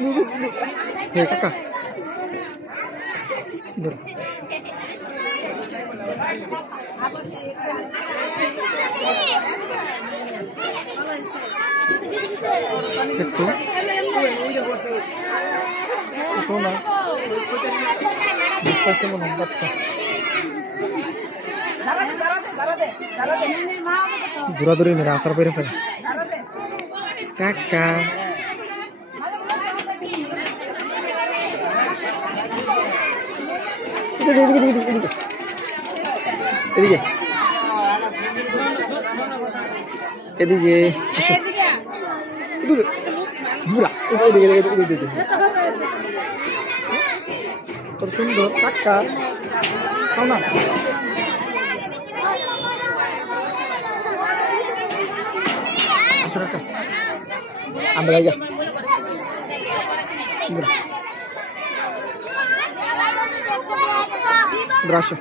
Hei kakak. Dur. Seksu. Itu na. Bisa cuma nampak. Dura-duri nih asar beres aja. Kakak. এদিকে কত সুন্দর টাকা খাও না আমরা আসো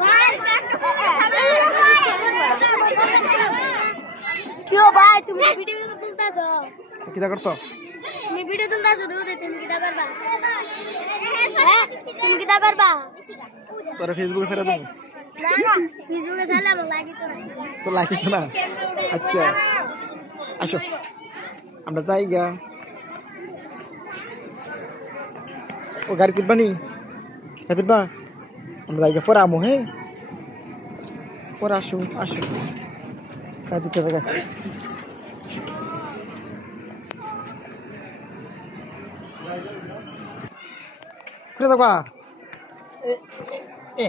क्यों भाई तुम वीडियो तुलता सो किता करतो তুমি ভিডিও তুলতা সো তুমি কিটা পারবা হ্যাঁ তুমি কিটা পারবা তোরা ফেসবুকে ছেড়ে দাও না না ফেসবুকে ছাড়লে আমার লাগি তো না তো লাগিস না আচ্ছা আসো আমরা যাইগা ও গাড়ি চিপবানি চিপবা আমরা যাইগা পরে আমো হ্যাঁ পরে আসো আসো কাদিকে জায়গা খুলে দেখবা এ